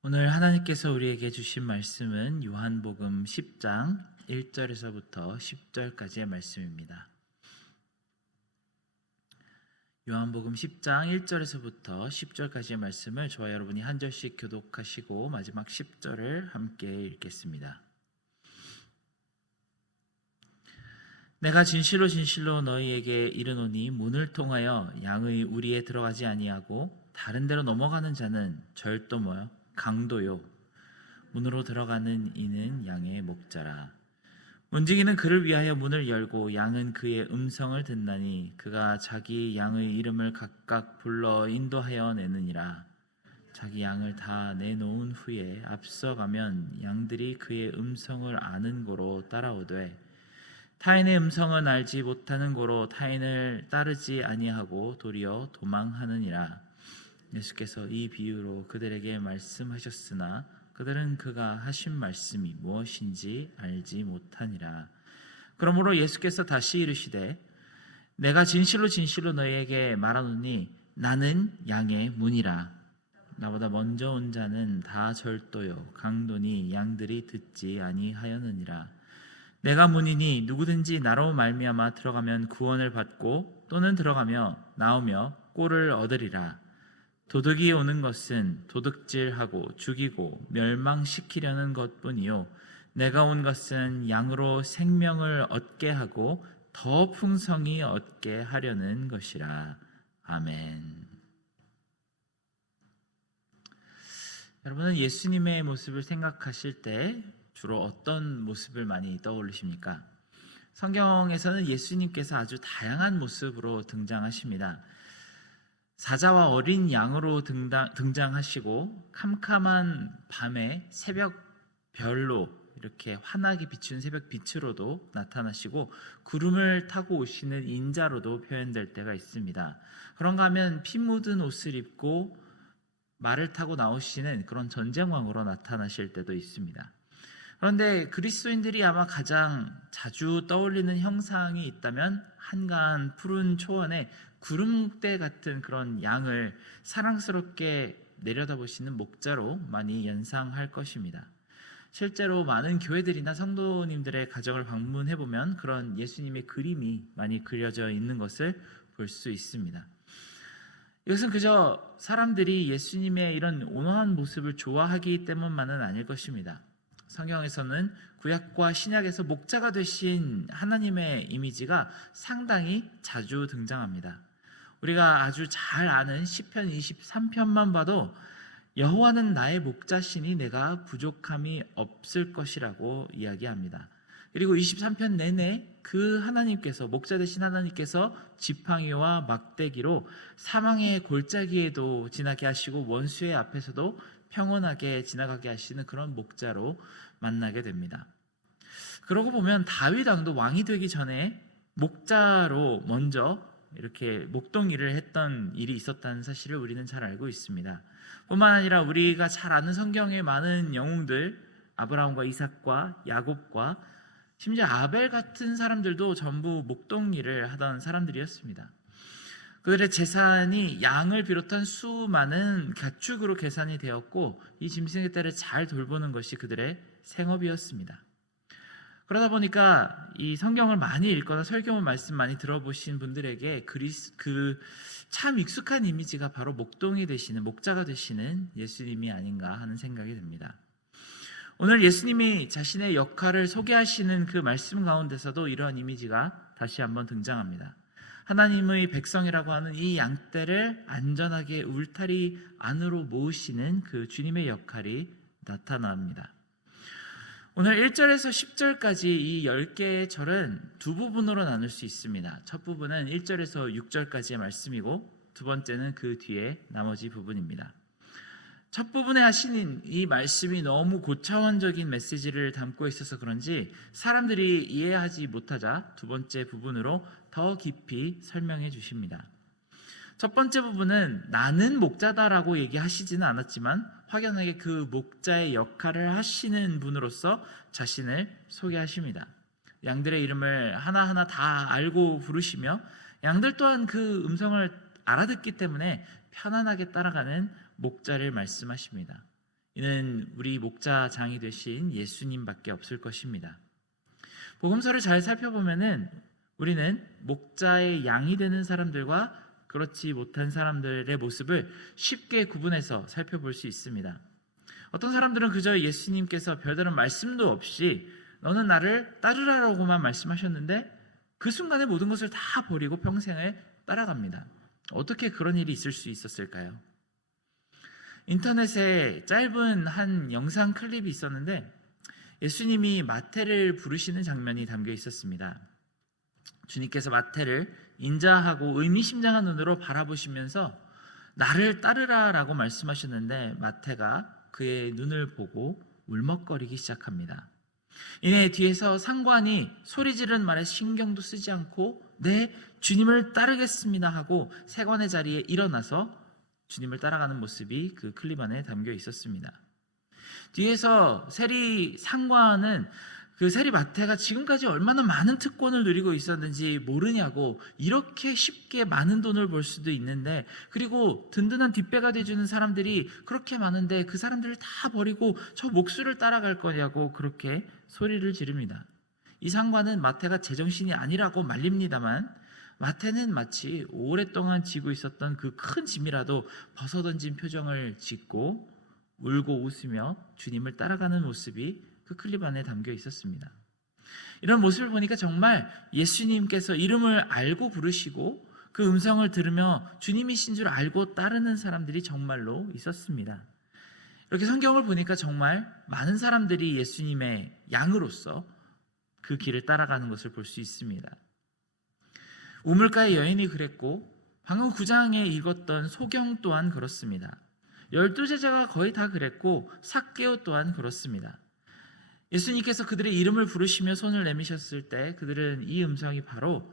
오늘 하나님께서 우리에게 주신 말씀은 요한복음 10장 1절에서부터 10절까지의 말씀입니다. 요한복음 10장 1절에서부터 10절까지의 말씀을 저와 여러분이 한 절씩 교독하시고 마지막 10절을 함께 읽겠습니다. 내가 진실로 진실로 너희에게 이르노니 문을 통하여 양의 우리에 들어가지 아니하고 다른 데로 넘어가는 자는 절도며 강도요 문으로 들어가는 이는 양의 목자라. 문지기는 그를 위하여 문을 열고 양은 그의 음성을 듣나니 그가 자기 양의 이름을 각각 불러 인도하여 내느니라. 자기 양을 다 내놓은 후에 앞서가면 양들이 그의 음성을 아는 고로 따라오되 타인의 음성은 알지 못하는 고로 타인을 따르지 아니하고 도리어 도망하느니라. 예수께서 이 비유로 그들에게 말씀하셨으나 그들은 그가 하신 말씀이 무엇인지 알지 못하니라. 그러므로 예수께서 다시 이르시되 내가 진실로 진실로 너희에게 말하노니 나는 양의 문이라. 나보다 먼저 온 자는 다 절도요 강도니 양들이 듣지 아니하였느니라. 내가 문이니 누구든지 나로 말미암아 들어가면 구원을 받고 또는 들어가며 나오며 꼴을 얻으리라. 도둑이 오는 것은 도둑질하고 죽이고 멸망시키려는 것뿐이요 내가 온 것은 양으로 생명을 얻게 하고 더 풍성히 얻게 하려는 것이라. 아멘. 여러분은 예수님의 모습을 생각하실 때 주로 어떤 모습을 많이 떠올리십니까? 성경에서는 예수님께서 아주 다양한 모습으로 등장하십니다. 사자와 어린 양으로 등장하시고 캄캄한 밤에 새벽 별로 이렇게 환하게 비추는 새벽 빛으로도 나타나시고 구름을 타고 오시는 인자로도 표현될 때가 있습니다. 그런가 하면 피 묻은 옷을 입고 말을 타고 나오시는 그런 전쟁왕으로 나타나실 때도 있습니다. 그런데 그리스도인들이 아마 가장 자주 떠올리는 형상이 있다면 한가한 푸른 초원에 구름대 같은 그런 양을 사랑스럽게 내려다보시는 목자로 많이 연상할 것입니다. 실제로 많은 교회들이나 성도님들의 가정을 방문해보면 그런 예수님의 그림이 많이 그려져 있는 것을 볼 수 있습니다. 이것은 그저 사람들이 예수님의 이런 온화한 모습을 좋아하기 때문만은 아닐 것입니다. 성경에서는 구약과 신약에서 목자가 되신 하나님의 이미지가 상당히 자주 등장합니다. 우리가 아주 잘 아는 시편 23편만 봐도 여호와는 나의 목자시니 내가 부족함이 없을 것이라고 이야기합니다. 그리고 23편 내내 그 하나님께서 목자 되신 하나님께서 지팡이와 막대기로 사망의 골짜기에도 지나게 하시고 원수의 앞에서도 평온하게 지나가게 하시는 그런 목자로 만나게 됩니다. 그러고 보면 다윗 왕도 왕이 되기 전에 목자로 먼저 이렇게 목동일을 했던 일이 있었다는 사실을 우리는 잘 알고 있습니다. 뿐만 아니라 우리가 잘 아는 성경의 많은 영웅들, 아브라함과 이삭과 야곱과 심지어 아벨 같은 사람들도 전부 목동일을 하던 사람들이었습니다. 그들의 재산이 양을 비롯한 수많은 가축으로 계산이 되었고 이 짐승의 떼를 잘 돌보는 것이 그들의 생업이었습니다. 그러다 보니까 이 성경을 많이 읽거나 설교 말씀 많이 들어보신 분들에게 그 참 익숙한 이미지가 바로 목동이 되시는 목자가 되시는 예수님이 아닌가 하는 생각이 듭니다. 오늘 예수님이 자신의 역할을 소개하시는 그 말씀 가운데서도 이러한 이미지가 다시 한번 등장합니다. 하나님의 백성이라고 하는 이 양떼를 안전하게 울타리 안으로 모으시는 그 주님의 역할이 나타납니다. 오늘 1절에서 10절까지 이 10개의 절은 두 부분으로 나눌 수 있습니다. 첫 부분은 1절에서 6절까지의 말씀이고 두 번째는 그 뒤에 나머지 부분입니다. 첫 부분에 하시는 이 말씀이 너무 고차원적인 메시지를 담고 있어서 그런지 사람들이 이해하지 못하자 두 번째 부분으로 더 깊이 설명해 주십니다. 첫 번째 부분은 나는 목자다라고 얘기하시지는 않았지만 확연하게 그 목자의 역할을 하시는 분으로서 자신을 소개하십니다. 양들의 이름을 하나하나 다 알고 부르시며 양들 또한 그 음성을 알아듣기 때문에 편안하게 따라가는 목자를 말씀하십니다. 이는 우리 목자장이 되신 예수님밖에 없을 것입니다. 복음서를 잘 살펴보면은 우리는 목자의 양이 되는 사람들과 그렇지 못한 사람들의 모습을 쉽게 구분해서 살펴볼 수 있습니다. 어떤 사람들은 그저 예수님께서 별다른 말씀도 없이 너는 나를 따르라라고만 말씀하셨는데 그 순간에 모든 것을 다 버리고 평생을 따라갑니다. 어떻게 그런 일이 있을 수 있었을까요? 인터넷에 짧은 한 영상 클립이 있었는데 예수님이 마태를 부르시는 장면이 담겨 있었습니다. 주님께서 마태를 인자하고 의미심장한 눈으로 바라보시면서 나를 따르라 라고 말씀하셨는데 마태가 그의 눈을 보고 울먹거리기 시작합니다. 이내 뒤에서 상관이 소리 지르는 말에 신경도 쓰지 않고 네, 주님을 따르겠습니다 하고 세관의 자리에 일어나서 주님을 따라가는 모습이 그 클립 안에 담겨 있었습니다. 뒤에서 세리 상관은 그 세리 마태가 지금까지 얼마나 많은 특권을 누리고 있었는지 모르냐고, 이렇게 쉽게 많은 돈을 벌 수도 있는데, 그리고 든든한 뒷배가 돼주는 사람들이 그렇게 많은데 그 사람들을 다 버리고 저 목수를 따라갈 거냐고 그렇게 소리를 지릅니다. 이 상관은 마태가 제정신이 아니라고 말립니다만 마태는 마치 오랫동안 지고 있었던 그 큰 짐이라도 벗어던진 표정을 짓고 울고 웃으며 주님을 따라가는 모습이 그 클립 안에 담겨 있었습니다. 이런 모습을 보니까 정말 예수님께서 이름을 알고 부르시고 그 음성을 들으며 주님이신 줄 알고 따르는 사람들이 정말로 있었습니다. 이렇게 성경을 보니까 정말 많은 사람들이 예수님의 양으로서 그 길을 따라가는 것을 볼 수 있습니다. 우물가의 여인이 그랬고 방금 9장에 읽었던 소경 또한 그렇습니다. 12제자가 거의 다 그랬고 삭개오 또한 그렇습니다. 예수님께서 그들의 이름을 부르시며 손을 내미셨을 때 그들은 이 음성이 바로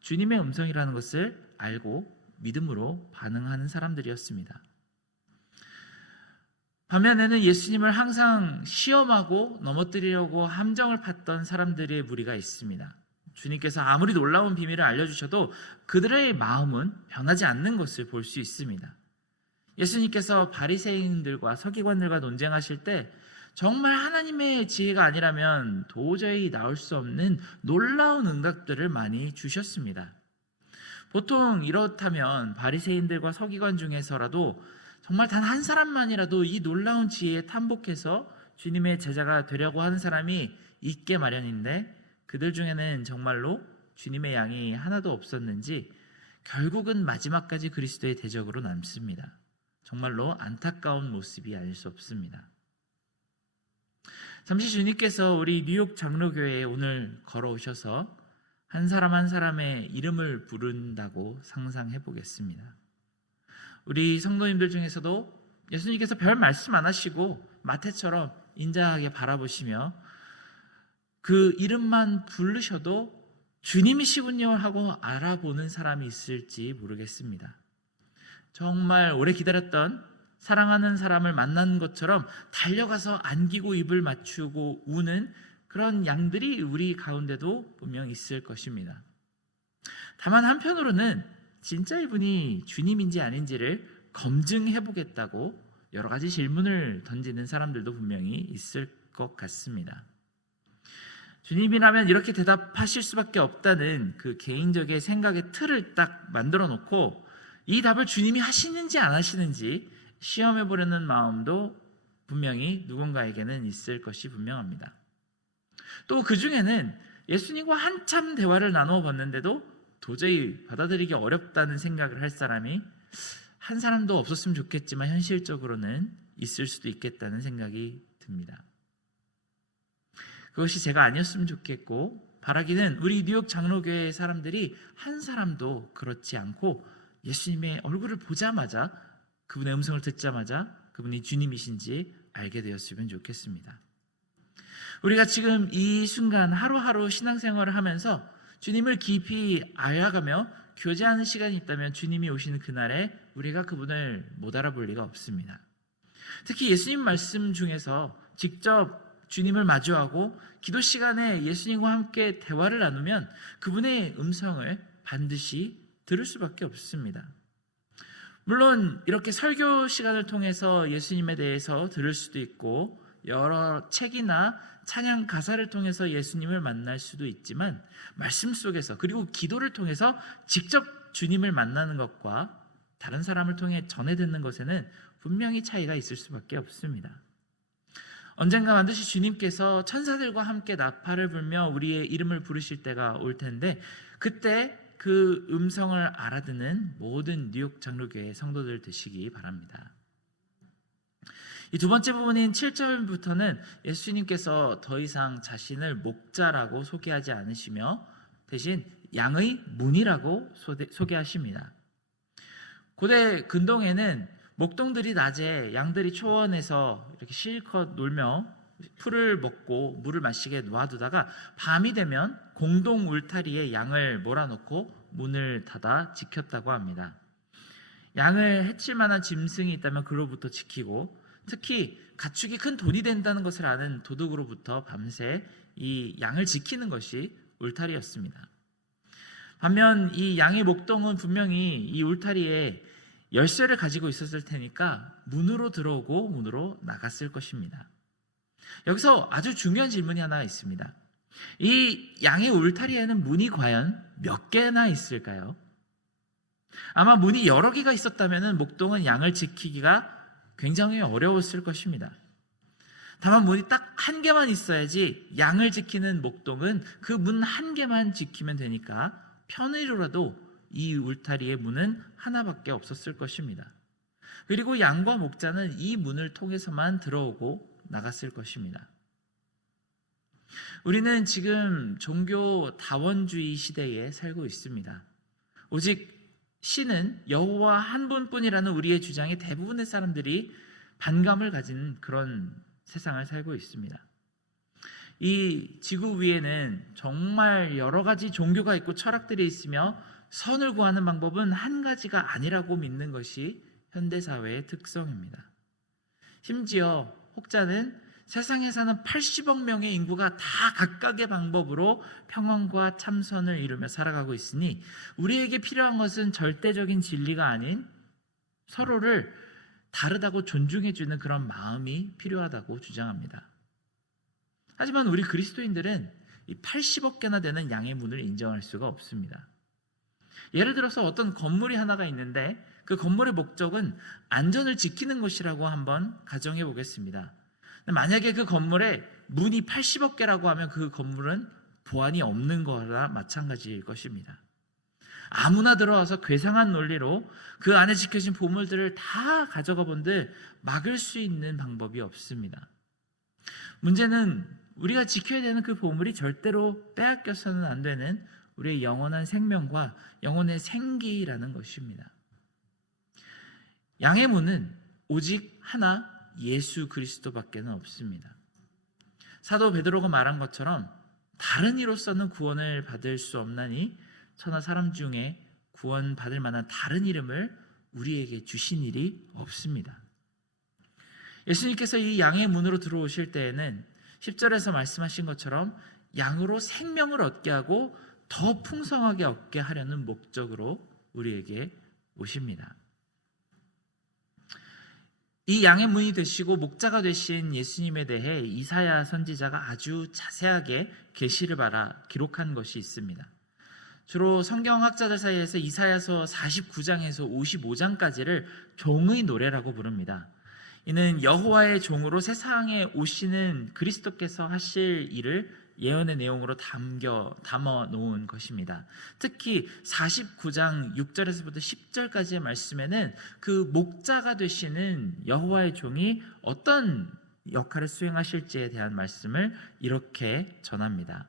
주님의 음성이라는 것을 알고 믿음으로 반응하는 사람들이었습니다. 반면에는 예수님을 항상 시험하고 넘어뜨리려고 함정을 팠던 사람들의 무리가 있습니다. 주님께서 아무리 놀라운 비밀을 알려주셔도 그들의 마음은 변하지 않는 것을 볼 수 있습니다. 예수님께서 바리새인들과 서기관들과 논쟁하실 때 정말 하나님의 지혜가 아니라면 도저히 나올 수 없는 놀라운 응답들을 많이 주셨습니다. 보통 이렇다면 바리새인들과 서기관 중에서라도 정말 단 한 사람만이라도 이 놀라운 지혜에 탐복해서 주님의 제자가 되려고 하는 사람이 있게 마련인데 그들 중에는 정말로 주님의 양이 하나도 없었는지 결국은 마지막까지 그리스도의 대적으로 남습니다. 정말로 안타까운 모습이 아닐 수 없습니다. 잠시 주님께서 우리 뉴욕 장로교회에 오늘 걸어오셔서 한 사람 한 사람의 이름을 부른다고 상상해 보겠습니다. 우리 성도님들 중에서도 예수님께서 별 말씀 안 하시고 마태처럼 인자하게 바라보시며 그 이름만 부르셔도 주님이시군요 하고 알아보는 사람이 있을지 모르겠습니다. 정말 오래 기다렸던 사랑하는 사람을 만난 것처럼 달려가서 안기고 입을 맞추고 우는 그런 양들이 우리 가운데도 분명 있을 것입니다. 다만 한편으로는 진짜 이분이 주님인지 아닌지를 검증해 보겠다고 여러 가지 질문을 던지는 사람들도 분명히 있을 것 같습니다. 주님이라면 이렇게 대답하실 수밖에 없다는 그 개인적인 생각의 틀을 딱 만들어 놓고 이 답을 주님이 하시는지 안 하시는지 시험해 보려는 마음도 분명히 누군가에게는 있을 것이 분명합니다. 또 그 중에는 예수님과 한참 대화를 나누어 봤는데도 도저히 받아들이기 어렵다는 생각을 할 사람이 한 사람도 없었으면 좋겠지만 현실적으로는 있을 수도 있겠다는 생각이 듭니다. 그것이 제가 아니었으면 좋겠고 바라기는 우리 뉴욕 장로교회 사람들이 한 사람도 그렇지 않고 예수님의 얼굴을 보자마자 그분의 음성을 듣자마자 그분이 주님이신지 알게 되었으면 좋겠습니다. 우리가 지금 이 순간 하루하루 신앙생활을 하면서 주님을 깊이 알아가며 교제하는 시간이 있다면 주님이 오시는 그날에 우리가 그분을 못 알아볼 리가 없습니다. 특히 예수님 말씀 중에서 직접 주님을 마주하고 기도 시간에 예수님과 함께 대화를 나누면 그분의 음성을 반드시 들을 수밖에 없습니다. 물론 이렇게 설교 시간을 통해서 예수님에 대해서 들을 수도 있고 여러 책이나 찬양 가사를 통해서 예수님을 만날 수도 있지만 말씀 속에서 그리고 기도를 통해서 직접 주님을 만나는 것과 다른 사람을 통해 전해 듣는 것에는 분명히 차이가 있을 수밖에 없습니다. 언젠가 반드시 주님께서 천사들과 함께 나팔을 불며 우리의 이름을 부르실 때가 올 텐데 그때 그 음성을 알아듣는 모든 뉴욕 장로교회 성도들 되시기 바랍니다. 이 두 번째 부분인 7절부터는 예수님께서 더 이상 자신을 목자라고 소개하지 않으시며 대신 양의 문이라고 소개하십니다. 고대 근동에는 목동들이 낮에 양들이 초원에서 이렇게 실컷 놀며 풀을 먹고 물을 마시게 놔두다가 밤이 되면 공동 울타리에 양을 몰아넣고 문을 닫아 지켰다고 합니다. 양을 해칠 만한 짐승이 있다면 그로부터 지키고 특히 가축이 큰 돈이 된다는 것을 아는 도둑으로부터 밤새 이 양을 지키는 것이 울타리였습니다. 반면 이 양의 목동은 분명히 이 울타리에 열쇠를 가지고 있었을 테니까 문으로 들어오고 문으로 나갔을 것입니다. 여기서 아주 중요한 질문이 하나 있습니다. 이 양의 울타리에는 문이 과연 몇 개나 있을까요? 아마 문이 여러 개가 있었다면 목동은 양을 지키기가 굉장히 어려웠을 것입니다. 다만 문이 딱 한 개만 있어야지 양을 지키는 목동은 그 문 한 개만 지키면 되니까 편의로라도 이 울타리의 문은 하나밖에 없었을 것입니다. 그리고 양과 목자는 이 문을 통해서만 들어오고 나갔을 것입니다. 우리는 지금 종교 다원주의 시대에 살고 있습니다. 오직 신은 여호와 한 분뿐이라는 우리의 주장에 대부분의 사람들이 반감을 가진 그런 세상을 살고 있습니다. 이 지구 위에는 정말 여러 가지 종교가 있고 철학들이 있으며 선을 구하는 방법은 한 가지가 아니라고 믿는 것이 현대사회의 특성입니다. 심지어 혹자는 세상에 사는 80억 명의 인구가 다 각각의 방법으로 평안과 참선을 이루며 살아가고 있으니 우리에게 필요한 것은 절대적인 진리가 아닌 서로를 다르다고 존중해주는 그런 마음이 필요하다고 주장합니다. 하지만 우리 그리스도인들은 이 80억 개나 되는 양의 문을 인정할 수가 없습니다. 예를 들어서 어떤 건물이 하나가 있는데 그 건물의 목적은 안전을 지키는 것이라고 한번 가정해 보겠습니다. 만약에 그 건물에 문이 80억 개라고 하면 그 건물은 보안이 없는 거나 마찬가지일 것입니다. 아무나 들어와서 괴상한 논리로 그 안에 지켜진 보물들을 다 가져가 본들 막을 수 있는 방법이 없습니다. 문제는 우리가 지켜야 되는 그 보물이 절대로 빼앗겨서는 안 되는 우리의 영원한 생명과 영혼의 생기라는 것입니다. 양의 문은 오직 하나 예수 그리스도밖에는 없습니다. 사도 베드로가 말한 것처럼 다른 이로서는 구원을 받을 수 없나니 천하 사람 중에 구원받을 만한 다른 이름을 우리에게 주신 일이 없습니다. 예수님께서 이 양의 문으로 들어오실 때에는 10절에서 말씀하신 것처럼 양으로 생명을 얻게 하고 더 풍성하게 얻게 하려는 목적으로 우리에게 오십니다. 이 양의 문이 되시고 목자가 되신 예수님에 대해 이사야 선지자가 아주 자세하게 계시를 받아 기록한 것이 있습니다. 주로 성경학자들 사이에서 이사야서 49장에서 55장까지를 종의 노래라고 부릅니다. 이는 여호와의 종으로 세상에 오시는 그리스도께서 하실 일을 예언의 내용으로 담아 놓은 것입니다. 특히 49장 6절에서부터 10절까지의 말씀에는 그 목자가 되시는 여호와의 종이 어떤 역할을 수행하실지에 대한 말씀을 이렇게 전합니다.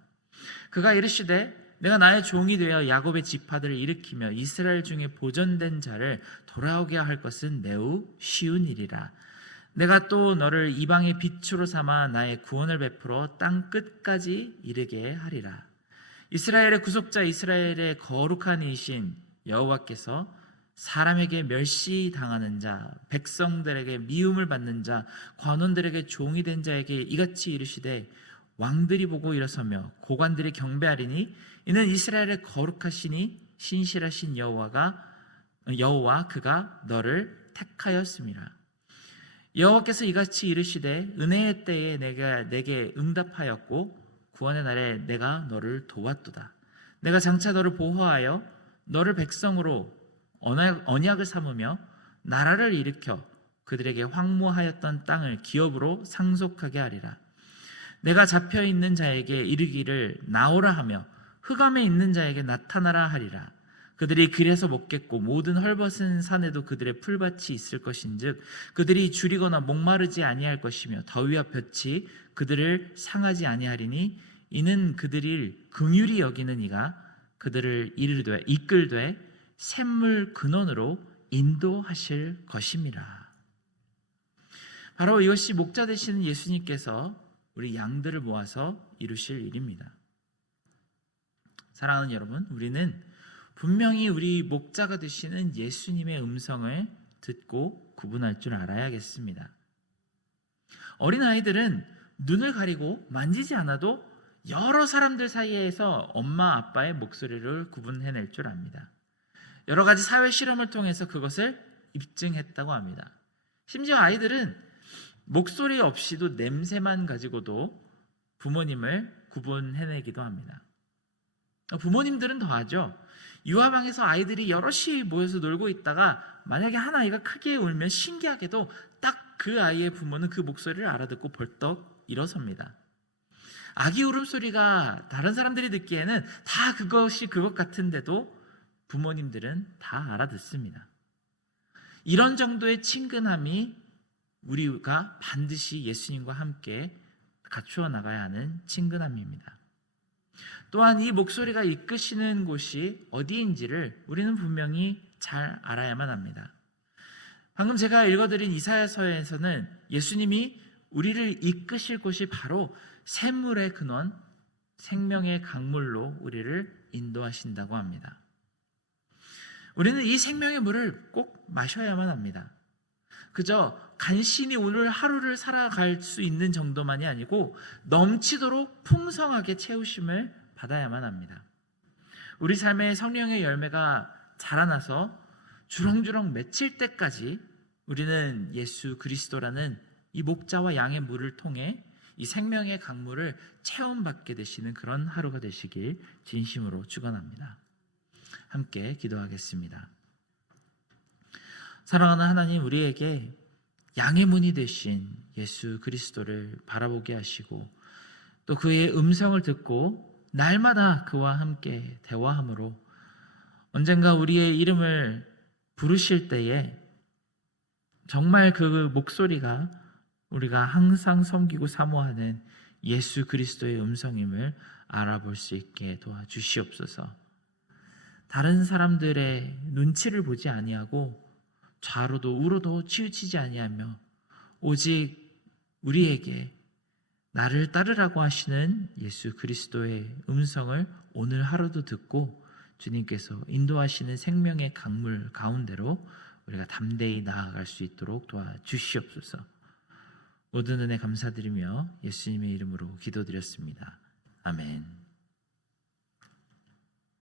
그가 이르시되 내가 나의 종이 되어 야곱의 지파들을 일으키며 이스라엘 중에 보존된 자를 돌아오게 할 것은 매우 쉬운 일이라. 내가 또 너를 이방의 빛으로 삼아 나의 구원을 베풀어 땅 끝까지 이르게 하리라. 이스라엘의 구속자 이스라엘의 거룩한 이신 여호와께서 사람에게 멸시당하는 자, 백성들에게 미움을 받는 자, 관원들에게 종이 된 자에게 이같이 이르시되 왕들이 보고 일어서며 고관들이 경배하리니 이는 이스라엘의 거룩하시니 신실하신 여호와가 여호와 그가 너를 택하였음이라. 여호와께서 이같이 이르시되 은혜의 때에 내가 내게 응답하였고 구원의 날에 내가 너를 도왔도다. 내가 장차 너를 보호하여 너를 백성으로 언약을 삼으며 나라를 일으켜 그들에게 황무하였던 땅을 기업으로 상속하게 하리라. 내가 잡혀있는 자에게 이르기를 나오라 하며 흑암에 있는 자에게 나타나라 하리라. 그들이 길에서 먹겠고 모든 헐벗은 산에도 그들의 풀밭이 있을 것인즉 그들이 줄이거나 목마르지 아니할 것이며 더위와 볕이 그들을 상하지 아니하리니 이는 그들을 긍휼히 여기는 이가 그들을 이끌되 샘물 근원으로 인도하실 것임이라. 바로 이것이 목자 되시는 예수님께서 우리 양들을 모아서 이루실 일입니다. 사랑하는 여러분, 우리는 분명히 우리 목자가 되시는 예수님의 음성을 듣고 구분할 줄 알아야겠습니다. 어린아이들은 눈을 가리고 만지지 않아도 여러 사람들 사이에서 엄마 아빠의 목소리를 구분해낼 줄 압니다. 여러 가지 사회 실험을 통해서 그것을 입증했다고 합니다. 심지어 아이들은 목소리 없이도 냄새만 가지고도 부모님을 구분해내기도 합니다. 부모님들은 더하죠. 유아방에서 아이들이 여럿이 모여서 놀고 있다가 만약에 한 아이가 크게 울면 신기하게도 딱 그 아이의 부모는 그 목소리를 알아듣고 벌떡 일어섭니다. 아기 울음소리가 다른 사람들이 듣기에는 다 그것이 그것 같은데도 부모님들은 다 알아듣습니다. 이런 정도의 친근함이 우리가 반드시 예수님과 함께 갖추어 나가야 하는 친근함입니다. 또한 이 목소리가 이끄시는 곳이 어디인지를 우리는 분명히 잘 알아야만 합니다. 방금 제가 읽어드린 이사야서에서는 예수님이 우리를 이끄실 곳이 바로 샘물의 근원, 생명의 강물로 우리를 인도하신다고 합니다. 우리는 이 생명의 물을 꼭 마셔야만 합니다. 그저 간신히 오늘 하루를 살아갈 수 있는 정도만이 아니고 넘치도록 풍성하게 채우심을 받아야만 합니다. 우리 삶의 성령의 열매가 자라나서 주렁주렁 맺힐 때까지 우리는 예수 그리스도라는 이 목자와 양의 물을 통해 이 생명의 강물을 체험받게 되시는 그런 하루가 되시길 진심으로 축원합니다. 함께 기도하겠습니다. 사랑하는 하나님, 우리에게 양의 문이 되신 예수 그리스도를 바라보게 하시고 또 그의 음성을 듣고 날마다 그와 함께 대화함으로 언젠가 우리의 이름을 부르실 때에 정말 그 목소리가 우리가 항상 섬기고 사모하는 예수 그리스도의 음성임을 알아볼 수 있게 도와주시옵소서. 다른 사람들의 눈치를 보지 아니하고 좌로도 우로도 치우치지 아니하며 오직 우리에게 나를 따르라고 하시는 예수 그리스도의 음성을 오늘 하루도 듣고 주님께서 인도하시는 생명의 강물 가운데로 우리가 담대히 나아갈 수 있도록 도와주시옵소서. 모든 은혜 감사드리며 예수님의 이름으로 기도드렸습니다. 아멘.